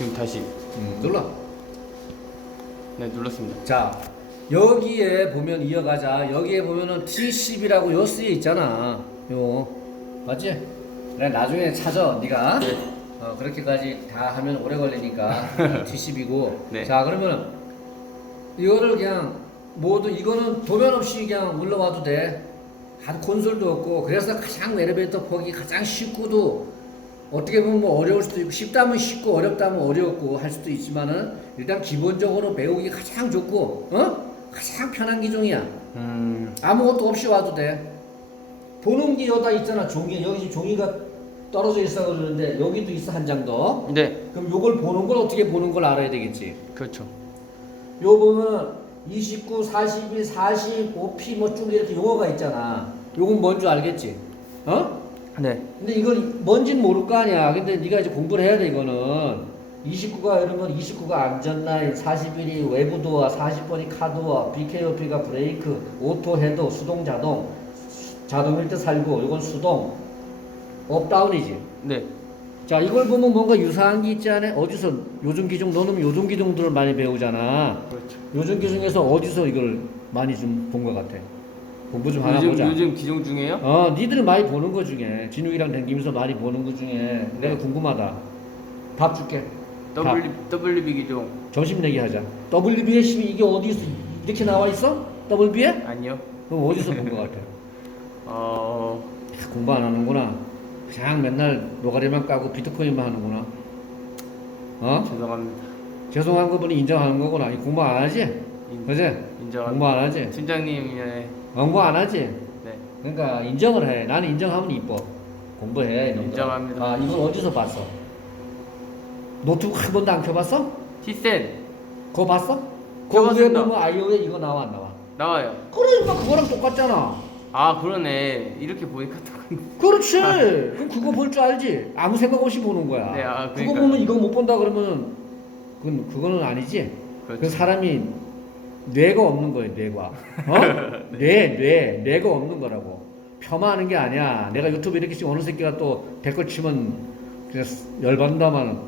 지금 다시 음, 눌러. 네 눌렀습니다. 자 여기에 보면 이어가자. 여기에 보면은 T10이라고 요 쓰여 있잖아. 요 맞지? 그래 나중에 찾아 네가. 네. 어, 그렇게까지 다 하면 오래 걸리니까 T10이고. 네. 자 그러면 이거를 그냥 모두 이거는 도면 없이 그냥 올라와도 돼. 한 콘솔도 없고 그래서 가장 엘리베이터 보기 가장 쉽고도 어떻게 보면 뭐 어려울 수도 있고 쉽다면 쉽고 어렵다면 어렵고 할 수도 있지만은 일단 기본적으로 배우기 가장 좋고 어 가장 편한 기종이야. 음 아무것도 없이 와도 돼. 보는 게 여다 있잖아 종이 여기 종이가 떨어져 있어 그러는데 여기도 있어 한 장 더. 네 그럼 요걸 보는 걸 어떻게 보는 걸 알아야 되겠지. 그렇죠. 요 보면 29, 41, 45P 뭐 쭉 이렇게 용어가 있잖아. 요건 뭔 줄 알겠지? 어? 네 근데 이건 뭔진 모를 거 아니야. 근데 네가 이제 공부를 해야 돼 이거는. 29가 이런 건 29가 안전라인, 41이 외부 도어, 40번이 카도어, BKOP가 브레이크, 오토 헤더, 수동 자동, 자동일 때 살고 이건 수동, 업다운이지. 네. 자 이걸 보면 뭔가 유사한 게 있지 않아? 어디서 요즘 기종 너는 요즘 기종들을 많이 배우잖아. 그렇죠. 요즘 기종에서 어디서 이걸 많이 좀 본 것 같아? 공부 좀 하나 요즘 보자. 요즘 기종 중에요? 어, 니들이 많이 보는 거 중에 진욱이랑 댕기면서 많이 보는 거 중에 내가 궁금하다. 답 줄게. W WB 기종 점심 내기 하자. WB의 12 이게 어디서 이렇게 나와 있어? WB에? 아니요. 그럼 어디서 본것 같아? 어 아, 공부 안 하는구나. 그냥 맨날 노가리만 까고 비트코인만 하는구나. 어? 죄송합니다. 죄송한 거 보니 인정하는 거구나. 이 공부 안 하지? 인, 그지? 인정합니다. 공부 안 하지? 팀장님 예. 공부 안 하지? 네. 그러니까 인정을 해. 나는 인정하면 이뻐. 공부해. 이놈들아. 인정합니다. 아, 이건 어디서 봤어? 노트북 한 번도 안 켜봤어? T센 그거 봤어? 그 위에 켜봤습니다. 보면 아이오에 이거 나와 안 나와? 나와요. 그러니까 그거랑 똑같잖아. 아 그러네. 이렇게 보니까 똑같네. 그렇지. 그럼 그거 볼 줄 알지. 아무 생각 없이 보는 거야. 네, 아, 그거 그러니까요. 보면 이거 못 본다 그러면 그건 그거는 아니지. 그렇죠. 그 사람이 뇌가 없는 거예요, 뇌가. 어? 네. 뇌, 뇌, 뇌가 없는 거라고. 폄하하는 게 아니야. 내가 유튜브 이렇게 지금 어느 새끼가 또 댓글 치면 그냥 열받는다만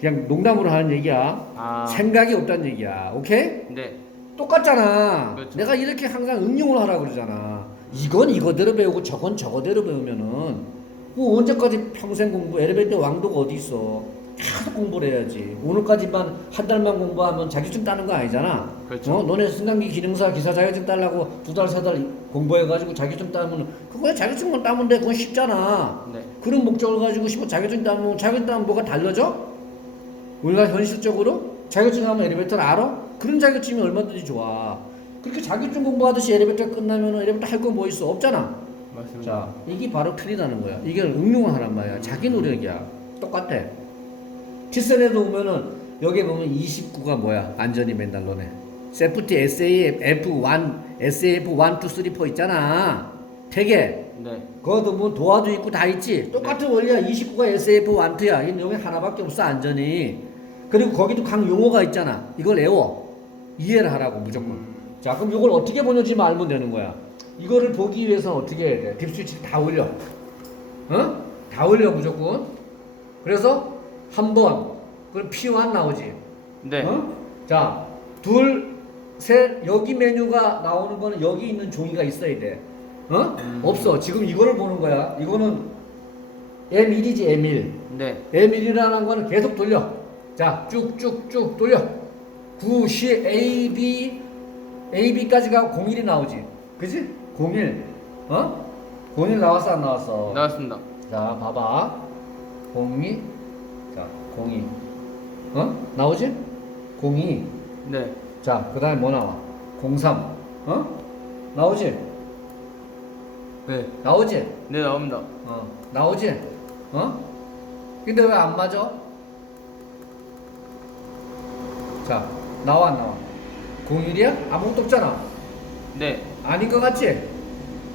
그냥 농담으로 하는 얘기야. 아 생각이 없다는 얘기야. 오케이? 네. 똑같잖아. 그렇죠. 내가 이렇게 항상 응용을 하라 그러잖아. 이건 이거대로 배우고 저건 저거대로 배우면은 뭐 언제까지 평생 공부 엘리베이터 왕도가 어디 있어? 계속 공부를 해야지. 오늘까지만 한 달만 공부하면 자격증 따는 거 아니잖아. 그렇죠. 어? 너네 승강기 기능사 기사 자격증 따려고 두 달 세 달 공부해가지고 자격증 따면 그거야 자격증만 따면 돼. 그건 쉽잖아. 네. 그런 목적을 가지고 싶어 자격증 따면 자격증 따면 뭐가 달라져? 우리가 현실적으로 자격증 하면 엘리베이터를 알아? 그런 자격증이 얼마든지 좋아. 그렇게 자격증 공부하듯이 엘리베이터 끝나면 엘리베이터 할거뭐 있어? 없잖아. 맞습니다. 자, 이게 바로 틀리다는 거야. 이게 응용을 하란 말이야. 자기 노력이야. 똑같아. 티센에도 보면은 여기 보면 29가 뭐야? 안전이 맨날 너네. 세프티 SAF 1, SAF 1, 2, 3, 4 있잖아. 되게 네. 그것도 뭐 도화도 있고 다 있지. 똑같은 원리야. 29가 SF 1, 2야. 이는 여기 하나밖에 없어 안전이. 그리고 거기도 강 용어가 있잖아. 이걸 외워. 이해를 하라고 무조건. 자, 그럼 이걸 어떻게 보는지 알면 되는 거야. 이거를 보기 위해서는 어떻게 해야 돼? 딥스위치 다 올려. 어? 다 올려 무조건. 그래서 한 번. 그럼 P1 나오지. 네. 어? 자, 둘, 셋, 여기 메뉴가 나오는 거는 여기 있는 종이가 있어야 돼. 어? 음. 없어. 지금 이거를 보는 거야. 이거는 M1이지, M1. 네. M1이라는 거는 계속 돌려. 자, 쭉쭉쭉 돌려. 9, 10, A, B, A, B까지 가 01이 나오지. 그지? 01. 어? 01 나왔어, 안 나왔어? 나왔습니다. 자, 봐봐. 02. 자, 02. 어? 나오지? 02. 네. 자, 그 다음에 뭐 나와? 03. 어? 나오지? 네. 나오지? 네 나옵니다. 어, 나오지? 어? 근데 왜 안 맞아? 자, 나와, 안 나와? 01이야? 아무것도 없잖아. 네. 아닌 것 같지?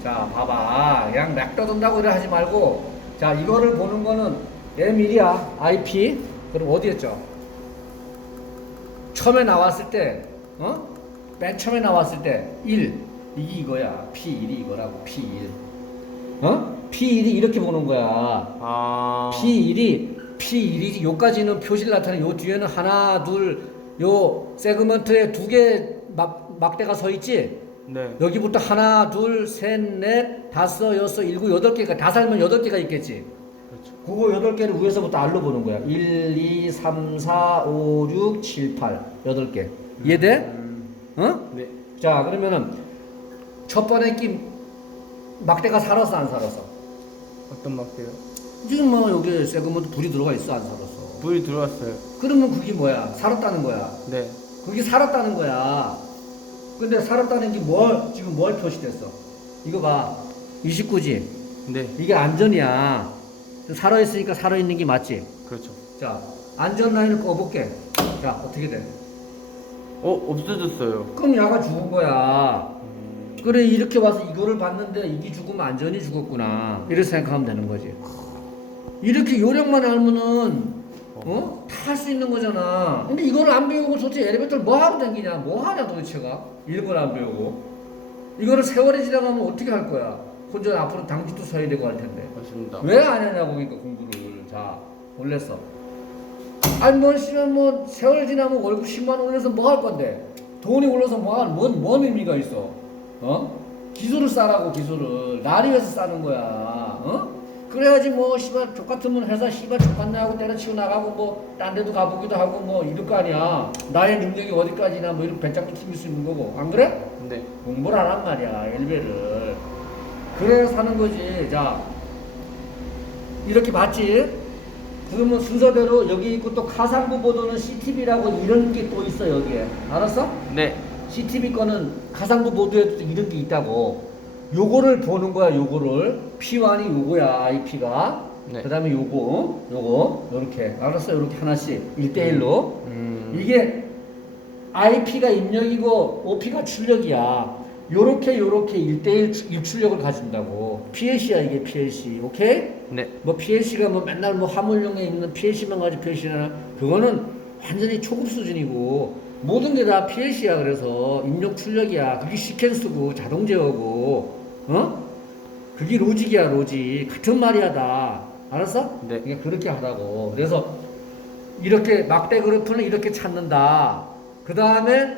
자, 봐봐. 그냥 막 떠든다고 그래 하지 말고. 자, 이거를 보는 거는 M1이야. IP. 그럼 어디였죠? 처음에 나왔을 때, 어? 맨 처음에 나왔을 때, 1. 이게 이거야. P1이 이거라고, P1. 어? P1이 이렇게 보는 거야. 아. P1이 P1이지 요까지는 표시를 나타내 요 뒤에는 하나 둘 요 세그먼트에 두 개 막대가 서 있지 네. 여기부터 하나 둘 셋 넷 다섯 여섯 일곱 여덟 개가 다 살면 여덟 개가 있겠지 그렇죠. 그거 여덟 개를 위에서부터 알로 보는 거야 1 2 3 4 5 6 7 8 여덟 개 이해돼? 음, 어? 네. 자 그러면은 첫 번에 끼 막대가 살았어 안 살았어? 어떤 막대요? 지금 뭐 여기 세그먼트 불이 들어가 있어 안 살았어? 불이 들어왔어요. 그러면 그게 뭐야? 살았다는 거야. 네. 그게 살았다는 거야. 근데 살았다는 게 뭘 지금 뭘 표시됐어? 이거 봐. 29지. 네. 이게 안전이야. 살아 있으니까 살아 있는 게 맞지. 그렇죠. 자, 안전 라인을 꺼볼게. 자, 어떻게 돼? 어 없어졌어요. 그럼 야가 죽은 거야. 음, 그래 이렇게 와서 이거를 봤는데 이게 죽으면 안전이 죽었구나. 이렇게 생각하면 되는 거지. 이렇게 요령만 알면은 어? 다 할 수 있는 거잖아. 근데 이걸 안 배우고 도대체 엘리베이터를 뭐 하러 다니냐? 뭐 하냐 도대체가? 걸안 배우고. 이거를 세월이 지나가면 어떻게 할 거야? 혼자 앞으로 당직도 서야 되고 할 텐데. 맞습니다. 왜안 하냐고 그러니까 공부를. 자, 올렸어. 아니 뭐 씨발 뭐 세월 지나면 월급 10만 원 올려서 뭐 할 건데? 돈이 올라서 뭐 할, 뭔, 뭔 의미가 있어? 어? 기술을 쌓라고 기술을 나를 위해서 싸는 거야. 어? 그래야지 뭐 씨발 족 같으면 회사 씨발 족 같네 하고 때려치고 나가고 뭐 딴 데도 가보기도 하고 뭐 이럴 거 아니야. 나의 능력이 어디까지나 뭐 이렇게 배짱도 튀길 수 있는 거고. 안 그래? 네. 공부를 하란 말이야 일베를 그래야 사는 거지 자 이렇게 봤지 그러면 순서대로 여기 있고 또 가상부 보도는 CTV라고 이런 게 또 있어 여기에 알았어? 네. CTV 거는 가상부 보도에도 또 이런 게 있다고 요거를 보는 거야 요거를 P1이 요거야 IP가 네. 그 다음에 요거 요거 요렇게 알았어 요렇게 하나씩 1대1로 음. 이게 IP가 입력이고 OP가 출력이야. 요렇게 요렇게 1대1 입출력을 가진다고. PLC야 이게 PLC. 오케이? 네. 뭐 PLC가 뭐 맨날 뭐 화물용에 있는 PLC만 가지고 PLC나 그거는 완전히 초급 수준이고 모든 게 다 PLC야 그래서 입력 출력이야. 그게 시퀀스고 자동 제어고 어? 그게 로직이야 로직. 같은 말이야 다. 알았어? 네. 이게 그렇게 하라고. 그래서 이렇게 막대 그래프는 이렇게 찾는다. 그 다음에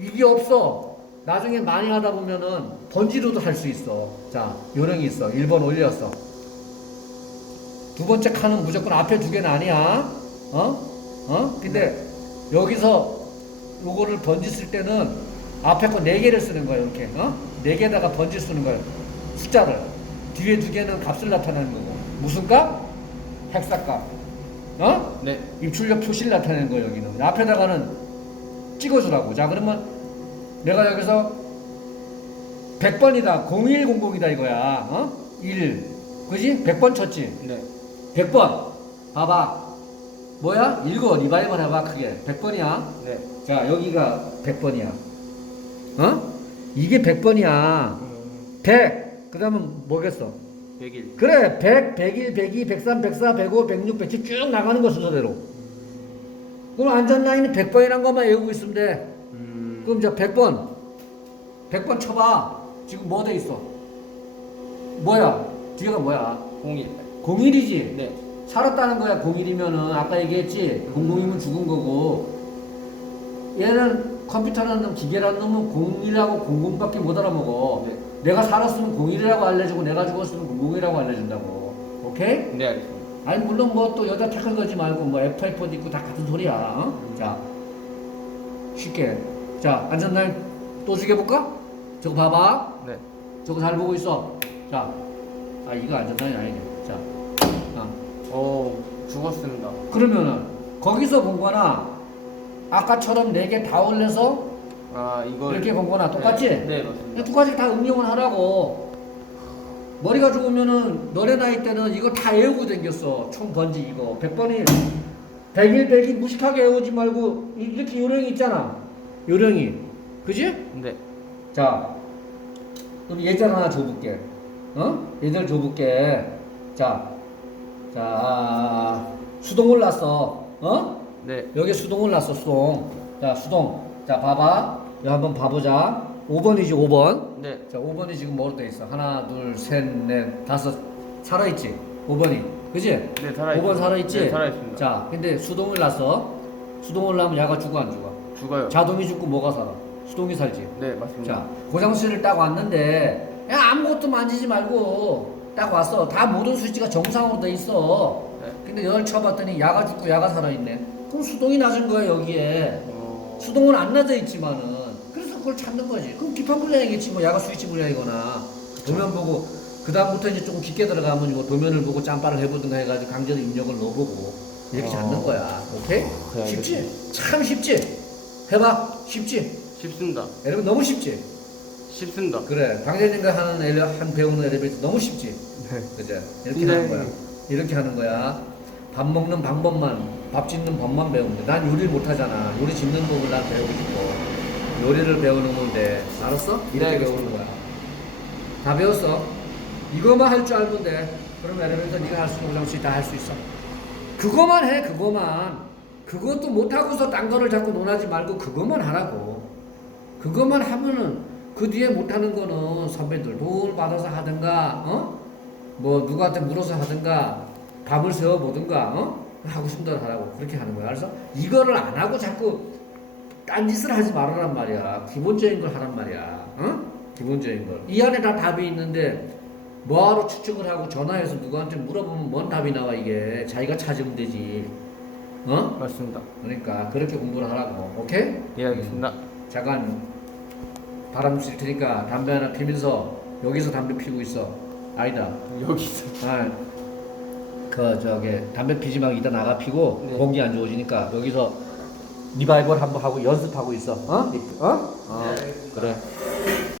이게 없어. 나중에 많이 하다 보면은 번지로도 할 수 있어. 자, 요령이 있어. 1번 올렸어. 두 번째 칸은 무조건 앞에 두 개는 아니야. 어? 어? 근데 여기서 요거를 번지 쓸 때는 앞에 거 네 개를 쓰는 거야, 이렇게. 어? 네 개에다가 번지 쓰는 거야. 숫자를. 뒤에 두 개는 값을 나타내는 거고. 무슨 값? 헥사값. 어? 네. 입출력 표시를 나타내는 거예요, 여기는. 앞에다가는 찍어주라고. 자, 그러면 내가 여기서 100번이다. 0100이다 이거야. 어? 1. 그지? 100번 쳤지? 네. 100번. 봐봐. 뭐야? 읽어. 리바이벌 해봐, 크게. 100번이야. 네. 자, 여기가 100번이야. 어? 이게 100번이야. 음, 100. 그 다음은 뭐겠어? 100일. 그래 100, 101, 102, 103, 104, 105, 106, 107 쭉 나가는 거 순서대로 그럼 안전 라인이 100번이란 것만 외우고 있으면 돼 음. 그럼 이제 100번 100번 쳐봐 지금 뭐 돼 있어 뭐야 뒤가 뭐야 01. 01이지 네. 살았다는 거야 01이면은 아까 얘기했지 00이면 죽은 거고 얘는 컴퓨터라는 기계라는 놈은 01하고 00밖에 못 알아먹어 네. 내가 살았으면 01이라고 알려주고 내가 죽었으면 00이라고 알려준다고 오케이? 네 알겠습니다. 아니 물론 뭐 또 여자 착한 거지 말고 뭐 F8도 있고 다 같은 소리야 어? 자 쉽게 자 안전라인 또 죽여볼까? 저거 봐봐 네. 저거 잘 보고 있어 자 아 이거 안전라인 아니네 자 아. 어 죽었습니다. 그러면은 거기서 본 거나 아까처럼 네 개 다 올려서 아 이걸 이렇게 본 거나 똑같지? 네, 네 맞습니다. 두 가지 다 응용을 하라고. 머리가 죽으면은 너네 나이 때는 이거 다 외우고 댕겼어. 총 번지 이거. 100번이 100일 100일 무식하게 외우지 말고 이렇게 요령이 있잖아. 요령이. 그지? 네. 자. 그럼 예절 하나 줘볼게. 어? 예절 줘볼게. 자. 자. 수동 올랐어. 어? 네. 여기 수동 올랐어, 수동. 자, 수동. 자, 봐봐. 여기 한번 봐보자. 5번이지, 5번. 네. 자, 5번이 지금 뭐로 돼 있어? 하나, 둘, 셋, 넷, 다섯. 살아있지? 5번이. 그지? 네, 살아있 5번 살아있지? 네, 살아있습니다. 자, 근데 수동을 놨어. 수동을 놔면 야가 죽어 안 죽어? 죽어요. 자동이 죽고 뭐가 살아? 수동이 살지. 네, 맞습니다. 자, 고장수를 딱 왔는데 야 아무것도 만지지 말고 딱 왔어. 다 모든 스위치가 정상으로 돼 있어. 네. 근데 열 쳐봤더니 야가 죽고 야가 살아있네. 그럼 수동이 낮은 거야 여기에. 어, 수동은 안 낮아 있지만은 그래서 그걸 찾는 거지. 그럼 기판 불량이겠지 뭐 야가 스위치 불량이거나 도면 보고 그 다음부터 이제 조금 깊게 들어가면 뭐 도면을 보고 짬바를 해보든가 해가지고 강제로 입력을 넣어보고 이렇게 어. 찾는 거야. 오케이? 그래, 쉽지? 참 쉽지? 해봐. 쉽지? 쉽습니다. 여러분 너무 쉽지? 쉽습니다. 그래. 강제님과 하는 엘리 한 배우는 엘리베이터 너무 쉽지? 네. 그죠? 이렇게 네. 하는 거야. 이렇게 하는 거야. 밥 먹는 방법만, 밥 짓는 법만 배우면 돼. 난 요리를 못 하잖아. 요리 짓는 법을 난 배우고 싶어. 요리를 배우는 건데, 알았어? 이렇게 네, 배우는 거야. 다 배웠어. 이거만 할 줄 알면 돼. 그럼 엘리베이터 네가 할 수 있는 장치 다할 수 있어. 그거만 해, 그거만. 그것도 못 하고서 딴 거를 자꾸 논하지 말고 그것만 하라고. 그것만 하면은 그 뒤에 못하는 거는 선배들 도움을 받아서 하든가, 어? 뭐 누구한테 물어서 하든가, 밤을 새워 보든가, 어? 하고 대로 하라고 그렇게 하는 거야. 그래서 이거를 안 하고 자꾸 딴 짓을 하지 말아란 말이야. 기본적인 걸 하란 말이야. 어? 기본적인 걸. 이 안에 다 답이 있는데 뭐하러 추측을 하고 전화해서 누구한테 물어보면 뭔 답이 나와 이게 자기가 찾으면 되지. 어? 맞습니다. 그러니까 그렇게 공부를 하라고. 오케이? 예, 알겠습니다. 음, 잠깐 바람 쐴 테니까 담배 하나 피면서 여기서 담배 피고 있어. 아니다. 여기서. 아, 그 저기 담배 피지 말고 이따 나가 피고 네. 공기 안 좋아지니까 여기서 리바이벌 한번 하고 연습하고 있어. 어? 어? 어. 그래.